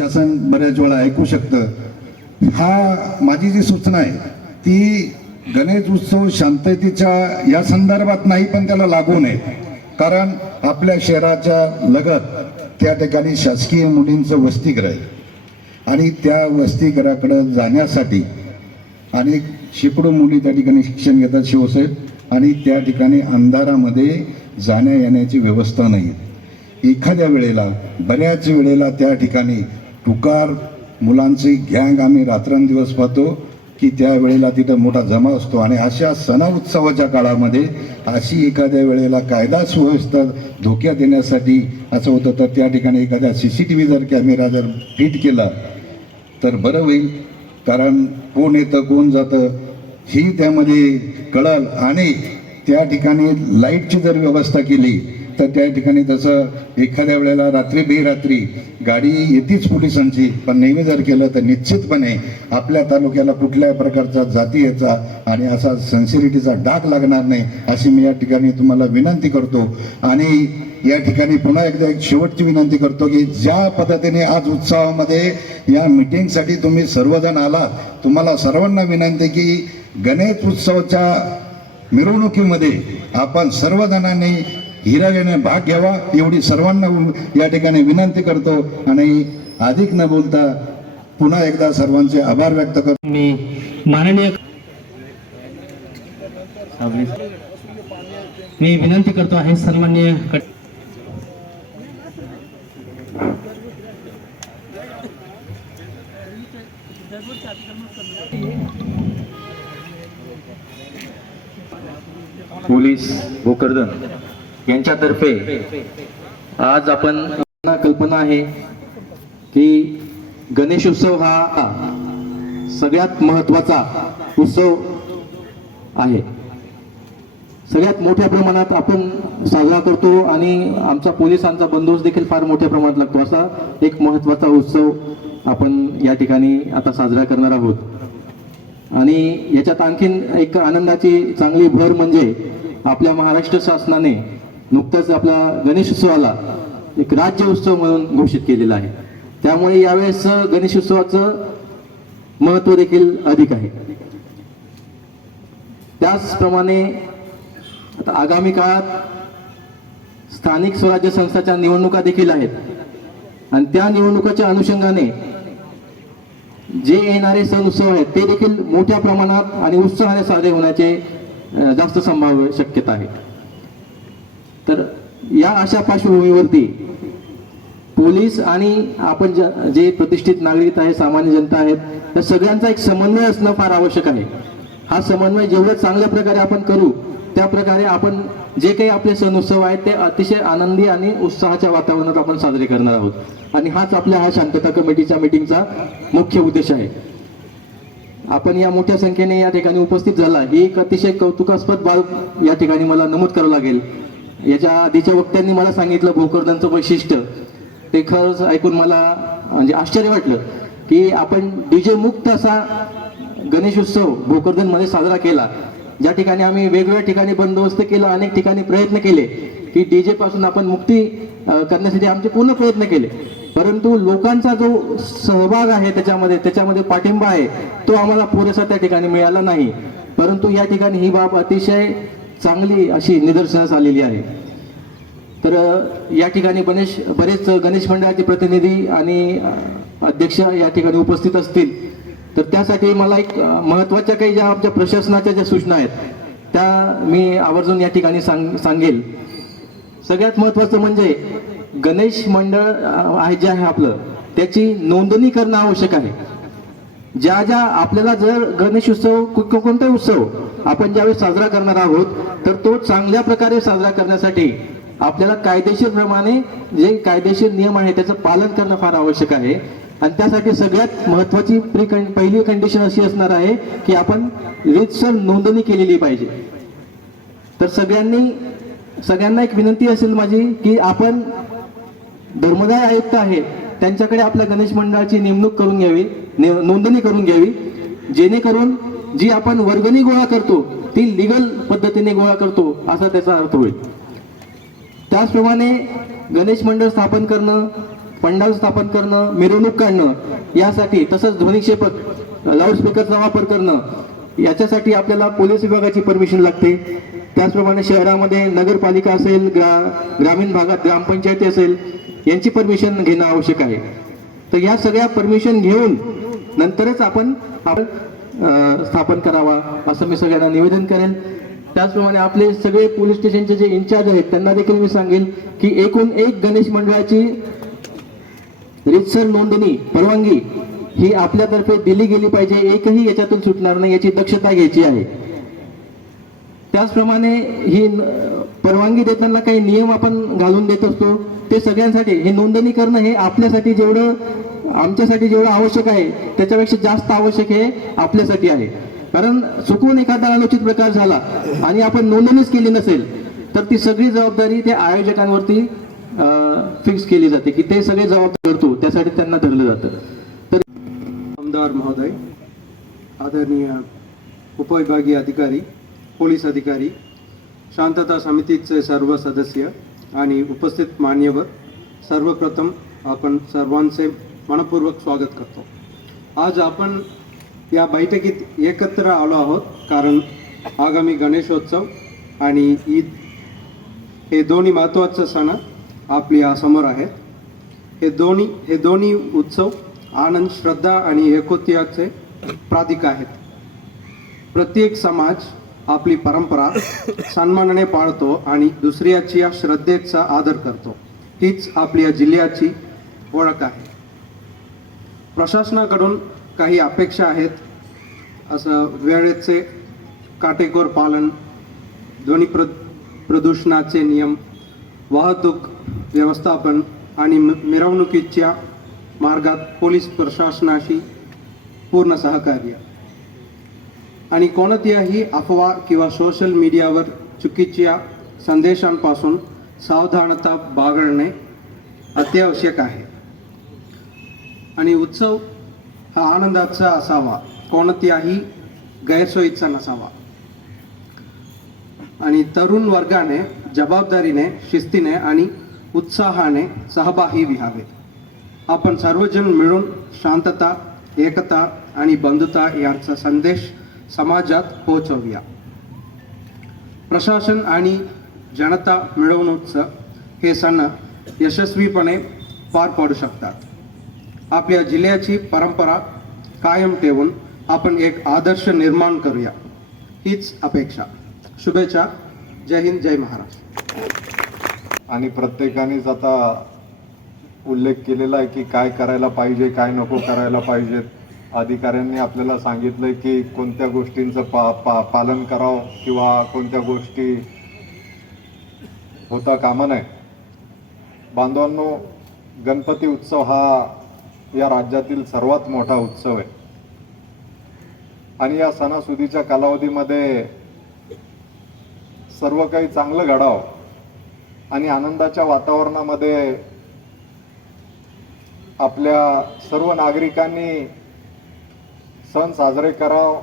शासन बऱ्याच वेळा ऐकू शकतं. हा माझी जी सूचना आहे ती गणेश उत्सव शांततेच्या या संदर्भात नाही पण त्याला लागू नये. कारण आपल्या शहराच्या लगत त्या ठिकाणी शासकीय मुलींचं वसतिगृह आहे. आणि त्या वसतिगृहाकडं जाण्यासाठी अनेक शेकडो मुली त्या ठिकाणी शिक्षण घेतात शिवसाहेब आणि त्या ठिकाणी अंधारामध्ये जाण्या येण्याची व्यवस्था नाही. एखाद्या वेळेला बऱ्याच वेळेला त्या ठिकाणी टुकार मुलांची गँग आम्ही रात्रंदिवस पाहतो की त्या वेळेला तिथं मोठा जमा असतो आणि अशा सण उत्सवाच्या काळामध्ये अशी एखाद्या वेळेला कायदा सुव्यवस्था धोक्यात देण्यासाठी असं होतं तर त्या ठिकाणी एखाद्या सी सी टी व्ही जर कॅमेरा जर फिट केला तर बरं होईल. कारण कोण येतं कोण जातं ही त्यामध्ये कळल. आणि त्या ठिकाणी लाईटची जर व्यवस्था केली तर त्या ठिकाणी तसं एखाद्या वेळेला रात्री बेरात्री गाडी येतीच पोलिसांची पण नेहमी जर केलं तर निश्चितपणे आपल्या तालुक्याला कुठल्याही प्रकारचा जातीयचा आणि असा सन्सिरिटीचा डाग लागणार नाही अशी मी या ठिकाणी तुम्हाला विनंती करतो. आणि या ठिकाणी पुन्हा एकदा एक शेवटची विनंती करतो की ज्या पद्धतीने आज उत्सवामध्ये या मिटिंगसाठी तुम्ही सर्वजण आलात तुम्हाला सर्वांना विनंती की गणेश उत्सवाच्या मिरवणुकीमध्ये आपण सर्वजणांनी हिराव्याने भाग घ्यावा एवढी सर्वांना या ठिकाणी विनंती करतो आणि अधिक न बोलता पुन्हा एकदा सर्वांचे आभार व्यक्त करतो. मी माननीय मी विनंती करतो आहे सन्मान्य पोलीस भोकरदन यांच्यातर्फे आज आपण कल्पना आहे की गणेशोत्सव हा सगळ्यात महत्त्वाचा उत्सव आहे. सगळ्यात मोठ्या प्रमाणात आपण साजरा करतो आणि आमचा पोलिसांचा बंदोबस्त देखील फार मोठ्या प्रमाणात लागतो. असा एक महत्त्वाचा उत्सव आपण या ठिकाणी आता साजरा करणार आहोत. आणि याच्यात आणखीन एक आनंदाची चांगली भर म्हणजे आपल्या महाराष्ट्र शासनाने नुकताच आपल्या गणेशोत्सवाला एक राज्य उत्सव म्हणून घोषित केलेला आहे. त्यामुळे यावेळेस गणेशोत्सवाचं महत्त्व देखील अधिक आहे. त्याचप्रमाणे आता आगामी काळात स्थानिक स्वराज्य संस्थाच्या निवडणुका देखील आहेत. आणि त्या निवडणुकाच्या अनुषंगाने जे येणारे सण उत्सव आहेत ते देखील मोठ्या प्रमाणात आणि उत्साहाने साजरे होण्याचे जास्त संभाव्य शक्यता आहे. तर या अशा पार्श्वभूमीवरती पोलीस आणि आपण जे प्रतिष्ठित नागरिक आहे सामान्य जनता आहेत त्या सगळ्यांचा एक समन्वय असणं फार आवश्यक आहे. हा समन्वय जेवढं चांगल्या प्रकारे आपण करू त्या प्रकारे आपण जे काही आपले सण उत्सव आहेत ते अतिशय आनंदी आणि उत्साहाच्या वातावरणात आपण साजरे करणार आहोत. आणि हाच आपल्या हा शांतता कमिटीच्या मिटिंगचा मुख्य उद्देश आहे. आपण या मोठ्या संख्येने या ठिकाणी उपस्थित झाला. ही एक अतिशय कौतुकास्पद बाब या ठिकाणी मला नमूद करावं लागेल. याच्या आधीच्या वक्त्यांनी मला सांगितलं भोकरदनचं वैशिष्ट्य. ते खरंच ऐकून मला म्हणजे आश्चर्य वाटलं की आपण डीजे मुक्त असा गणेश उत्सव भोकरदनमध्ये साजरा केला. ज्या ठिकाणी आम्ही वेगवेगळ्या ठिकाणी बंदोबस्त केला अनेक ठिकाणी प्रयत्न केले की डीजे पासून आपण मुक्ती करण्यासाठी आमचे पूर्ण प्रयत्न केले. परंतु लोकांचा जो सहभाग आहे त्याच्यामध्ये त्याच्यामध्ये पाठिंबा आहे तो आम्हाला पुरेसा त्या ठिकाणी मिळाला नाही. परंतु या ठिकाणी ही बाब अतिशय चांगली अशी निदर्शनास आलेली आहे. तर या ठिकाणी गणेश बरेच गणेश मंडळाचे प्रतिनिधी आणि अध्यक्ष या ठिकाणी उपस्थित असतील. तर त्यासाठी मला एक महत्त्वाच्या काही ज्या आमच्या प्रशासनाच्या ज्या सूचना आहेत त्या मी आवर्जून या ठिकाणी सांग सांगेल. सगळ्यात महत्त्वाचं म्हणजे गणेश मंडळ आहे जे आहे आपलं त्याची नोंदणी करणं आवश्यक आहे. ज्या ज्या आपल्याला जर गणेश उत्सव कोणताही उत्सव आपण ज्यावेळेस साजरा करणार आहोत तर तो चांगल्या प्रकारे साजरा करण्यासाठी आपल्याला कायदेशीर प्रमाणे जे कायदेशीर नियम आहे त्याचं पालन करणं फार आवश्यक आहे. आणि त्यासाठी सगळ्यात महत्वाची प्री पहिली कंडिशन अशी असणार आहे की आपण रीतसर नोंदणी केलेली पाहिजे. तर सगळ्यांनी सगळ्यांना एक विनंती असेल माझी की आपण धर्मदाय आयुक्त आहे त्यांच्याकडे आपल्या गणेश मंडळाची नेमणूक करून घ्यावी ने- नोंदणी करून घ्यावी. जेणेकरून जी आपण वर्गणी गोळा करतो ती लिगल पद्धतीने गोळा करतो असा त्याचा अर्थ होईल. त्याचप्रमाणे गणेश मंडळ स्थापन करणं पंडाल स्थापन करणं मिरवणूक काढणं यासाठी तसंच ध्वनिक्षेपक लाऊडस्पीकरचा वापर करणं याच्यासाठी आपल्याला पोलीस विभागाची परमिशन लागते. त्याचप्रमाणे शहरामध्ये नगरपालिका असेल ग्रा ग्रामीण भागात ग्रामपंचायती असेल यांची परमिशन घेणं आवश्यक आहे. तर या सगळ्या परमिशन घेऊन नंतरच आपण आपण स्थापन करावा असं मी सगळ्यांना निवेदन करेन त्याचप्रमाणे आपले सगळे पोलीस स्टेशनचे जे इन्चार्ज आहेत त्यांना देखील मी सांगेन की एकूण एक गणेश मंडळाची रितसर नोंदणी परवानगी ही आपल्यातर्फे दिली गेली पाहिजे. एकही याच्यातून सुटणार नाही याची दक्षता घ्यायची आहे. त्याचप्रमाणे ही परवानगी देताना काही नियम आपण घालून देत असतो. ते सगळ्यांसाठी हे नोंदणी करणं हे आपल्यासाठी जेवढं आमच्यासाठी जेवढं आवश्यक आहे त्याच्यापेक्षा जास्त आवश्यक हे आपल्यासाठी आहे. कारण चुकून एखादा अनुचित प्रकार झाला आणि आपण नोंदणीच केली नसेल तर ती सगळी जबाबदारी त्या आयोजकांवरती फिक्स केली जाते की ते सगळे जबाबदार करतो त्यासाठी त्यांना धरलं जातं. तर आमदार महोदय आदरणीय उपविभागीय अधिकारी पोलीस अधिकारी शांतता समितीचे सर्व सदस्य आणि उपस्थित मान्यवर सर्वप्रथम आपण सर्वांचे मनपूर्वक स्वागत करतो. आज आपण या बैठकीत एकत्र आलो आहोत कारण आगामी गणेशोत्सव आणि ईद हे दोन्ही महत्त्वाचे सण आपल्यासमोर आहेत. हे दोन्ही हे दोन्ही उत्सव आनंद श्रद्धा आणि एकोत्याचे प्रतीक आहेत. प्रत्येक समाज आपली परंपरा सन्मानाने पाळतो आणि दुसऱ्याची या श्रद्धेचा आदर करतो. हीच आपल्या जिल्ह्याची ओळख आहे. प्रशासनाकडून काही अपेक्षा आहेत. असं वेळेचे काटेकोर पालन ध्वनी प्र प्रदूषणाचे नियम वाहतूक व्यवस्थापन आणि मि- मिरवणुकीच्या मार्गात पोलीस प्रशासनाशी पूर्ण सहकार्य. आणि कोणत्याही अफवा किंवा सोशल मीडियावर चुकीच्या संदेशांपासून सावधानता बाळगणे अत्यावश्यक आहे. आणि उत्सव हा आनंदाचा असावा कोणत्याही गैरसोयीचा नसावा. आणि तरुण वर्गाने जबाबदारीने शिस्तीने आणि उत्साहाने सहभागी व्हावे. आपण सर्वजण मिळून शांतता एकता आणि बंधुता यांचा संदेश समाजात पोहोचवूया. प्रशासन आणि जनता मिळवणूकचं हे सण यशस्वीपणे पार पाडू शकतात. आपल्या जिल्ह्याची परंपरा कायम ठेवून आपण एक आदर्श निर्माण करूया. हीच अपेक्षा. शुभेच्छा. जय हिंद जय महाराष्ट्र. आणि प्रत्येकानेच आता उल्लेख केलेला आहे की काय करायला पाहिजे काय नको करायला पाहिजेत अधिकाऱ्यांनी आपल्याला सांगितलंय की कोणत्या गोष्टींचं पा पा पालन करावं किंवा कोणत्या गोष्टी होता कामा नये. बांधवांनो गणपती उत्सव हा या राज्यातील सर्वात मोठा उत्सव आहे. आणि या सणासुदीच्या कालावधीमध्ये सर्व काही चांगलं घडावं आणि आनंदाच्या वातावरणामध्ये आपल्या सर्व नागरिकांनी सण साजरे कराव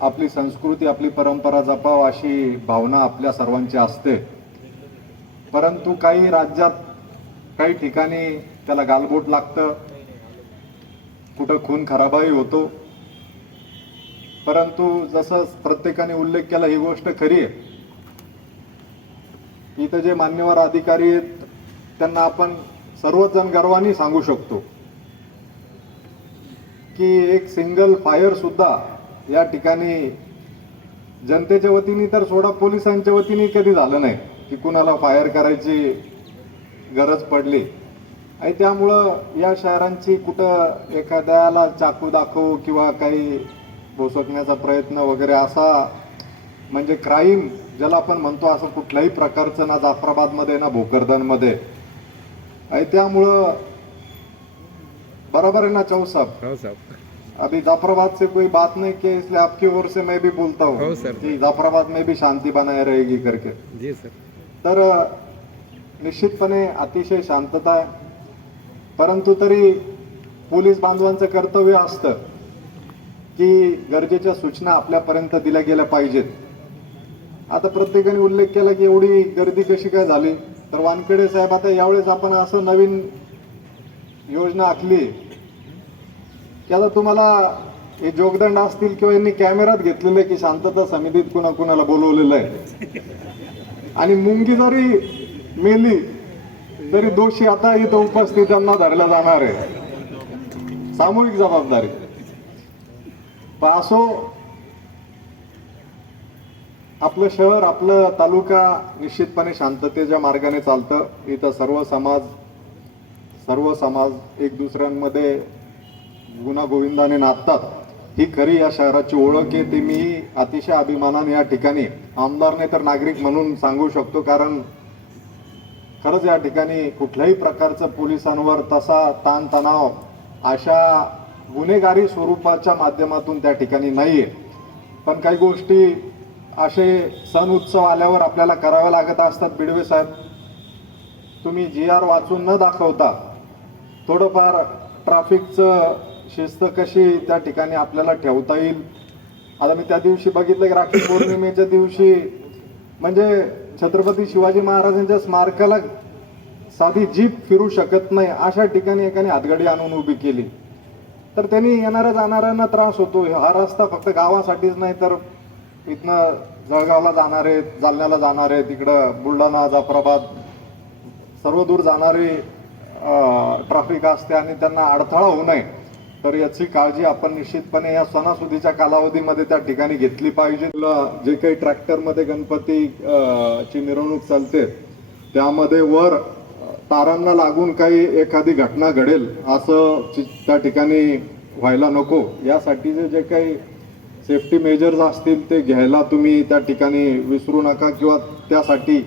आपली संस्कृती आपली परंपरा जपाव अशी भावना आपल्या सर्वांची असते. परंतु काही राज्यात काही ठिकाणी त्याला गालबोट लागतं. कुठं खून खराबाही होतो. परंतु जसं प्रत्येकाने उल्लेख केला ही गोष्ट खरी आहे. इथं जे मान्यवर अधिकारी आहेत त्यांना आपण सर्वजण गर्वाने सांगू शकतो. की एक सिंगल फायरसुद्धा या ठिकाणी जनतेच्या वतीने तर सोडा पोलिसांच्या वतीने कधी झालं नाही की कुणाला फायर करायची गरज पडली. आणि त्यामुळं या शहरांची कुठं एखाद्याला चाकू दाखवू किंवा काही भोसकण्याचा प्रयत्न वगैरे असा म्हणजे क्राईम ज्याला आपण म्हणतो असं कुठल्याही प्रकारचं ना जाफराबादमध्ये ना भोकरदनमध्ये. आणि त्यामुळं बराबर है ना चौ साहब अभी जाफराबाद से कोई बात नहीं की इसलिए आपकी ओर से मैं भी बोलता हूँ कि जाफराबाद में भी शांति बनाए रहेगी करके। जी सर तर अ, निश्चितपणे अतिशय शांतता आहे. परंतु तरी पोलीस बांधवांचं कर्तव्य असतं की गरजेच्या सूचना आपल्यापर्यंत दिल्या गेल्या पाहिजेत. आता प्रत्येकाने उल्लेख केला की एवढी गर्दी कशी काय झाली? तर वानखेडे साहेब आता यावेळेस आपण असं नवीन योजना आखली की आता तुम्हाला हे जोगदंड असतील किंवा यांनी कॅमेऱ्यात घेतलेले की शांतता समितीत कुणा कुणाला बोलवलेलं आहे. आणि मुंगी जरी मेली तरी दोषी आता इथं उपस्थितांना धरला जाणार आहे. सामूहिक जबाबदारी. पण असो आपलं शहर आपलं तालुका निश्चितपणे शांततेच्या मार्गाने चालतं. इथं सर्व समाज सर्व समाज एक दुसऱ्यांमध्ये गुणागोविंदाने नाचतात. ही खरी या शहराची ओळख आहे ती मी अतिशय अभिमानाने या ठिकाणी आमदारने तर नागरिक म्हणून सांगू शकतो कारण खरंच या ठिकाणी कुठल्याही प्रकारचं पोलिसांवर तसा ताणतणाव अशा गुन्हेगारी स्वरूपाच्या माध्यमातून त्या ठिकाणी नाही आहे पण काही गोष्टी असे सण उत्सव आल्यावर आपल्याला कराव्या लागत असतात बिडवे साहेब. तुम्ही जी आर वाचून न दाखवता थोडंफार ट्रॅफिकचं शिस्त कशी त्या ठिकाणी आपल्याला ठेवता येईल? आता मी त्या दिवशी बघितलं की राखी पौर्णिमेच्या दिवशी म्हणजे छत्रपती शिवाजी महाराजांच्या स्मारकाला साधी जीप फिरू शकत नाही अशा ठिकाणी एकाने हातगाडी आणून उभी केली. तर त्यांनी येणाऱ्या जाणाऱ्यांना त्रास होतो. हा रस्ता फक्त गावासाठीच नाही तर इथनं जळगावला जाणार आहेत जालन्याला जाणार आहेत तिकडं बुलढाणा जाफराबाद सर्व दूर जाणारी ट्रॅफिक असते आणि त्यांना अडथळा होऊ नये. तर याची काळजी आपण निश्चितपणे या सणासुदीच्या कालावधीमध्ये त्या ठिकाणी घेतली पाहिजे. जे काही ट्रॅक्टरमध्ये गणपती ची मिरवणूक चालते त्यामध्ये वर तारांना लागून काही एखादी घटना घडेल असं चि- त्या ठिकाणी व्हायला नको. यासाठीचे जे काही सेफ्टी मेजर्स असतील ते घ्यायला तुम्ही त्या ठिकाणी विसरू नका किंवा त्यासाठी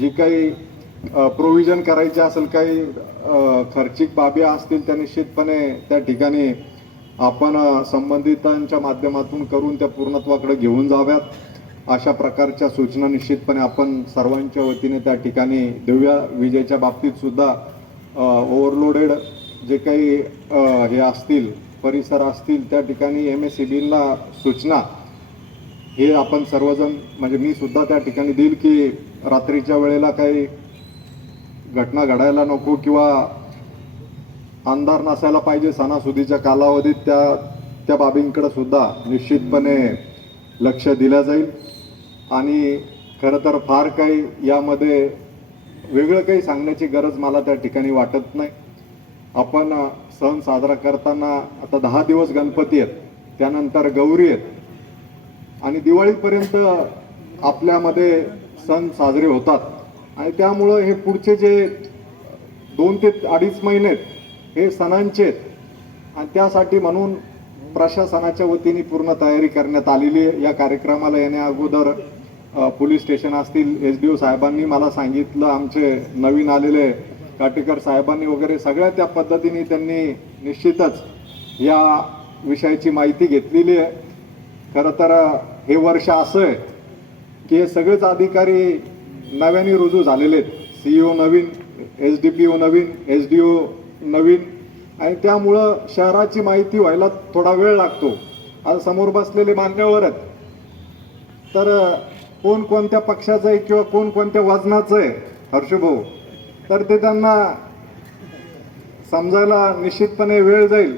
जी काही प्रोव्हिजन करायचे असेल काही खर्चिक बाबी असतील त्या निश्चितपणे त्या ठिकाणी आपण संबंधितांच्या माध्यमातून करून त्या पूर्णत्वाकडे घेऊन जाव्यात. अशा प्रकारच्या सूचना निश्चितपणे आपण सर्वांच्या वतीने त्या ठिकाणी देऊया विजेच्या बाबतीत सुद्धा ओव्हरलोडेड जे काही हे असतील परिसर असतील त्या ठिकाणी एम एस सी बीला सूचना हे आपण सर्वजण म्हणजे मी सुद्धा त्या ठिकाणी देईल की रात्रीच्या वेळेला काही घटना घडायला नको किंवा आमदार नसायला पाहिजे सणासुदीच्या कालावधीत त्या त्या बाबींकडे सुद्धा निश्चितपणे लक्ष दिलं जाईल. आणि खरं तर फार काही यामध्ये वेगळं काही सांगण्याची गरज मला त्या ठिकाणी वाटत नाही. आपण सण साजरा करताना आता दहा दिवस गणपती आहेत त्यानंतर गौरी आहेत. आणि दिवाळीपर्यंत आपल्यामध्ये सण साजरे होतात. आणि त्यामुळं हे पुढचे जे दोन ते अडीच महिने आहेत हे सणांचे आहेत. आणि त्यासाठी म्हणून प्रशासनाच्या वतीने पूर्ण तयारी करण्यात आलेली आहे. या कार्यक्रमाला येण्या अगोदर पोलीस स्टेशन असतील एस डी ओ साहेबांनी मला सांगितलं आमचे नवीन आलेले काटेकर साहेबांनी वगैरे सगळ्या त्या पद्धतीने त्यांनी निश्चितच या विषयाची माहिती घेतलेली आहे. खरं तर हे वर्ष असं आहे की हे सगळेच अधिकारी नव्याने रुजू झालेले आहेत सीईओ नवीन एस डी पी ओ नवीन एस डी ओ नवीन. आणि त्यामुळं शहराची माहिती व्हायला थोडा वेळ लागतो. आज समोर बसलेले मान्यवर आहेत. तर कोण कोणत्या पक्षाचं आहे किंवा कोण कोणत्या वजनाचं आहे हर्षभाऊ? तर ते त्यांना समजायला निश्चितपणे वेळ जाईल.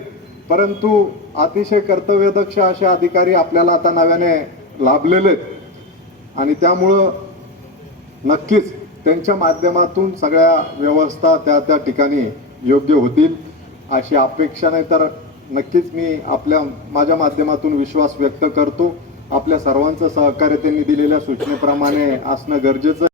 परंतु अतिशय कर्तव्यदक्ष असे अधिकारी आपल्याला आता नव्याने लाभलेले आहेत. आणि त्यामुळं नक्कीच त्यांच्या माध्यमातून सगळ्या व्यवस्था त्या त्या ठिकाणी योग्य होतील अशी अपेक्षा नाही तर नक्कीच मी आपल्या माझ्या माध्यमातून विश्वास व्यक्त करतो. आपल्या सर्वांचं सहकार्य त्यांनी दिलेल्या सूचनेप्रमाणे असणं गरजेचं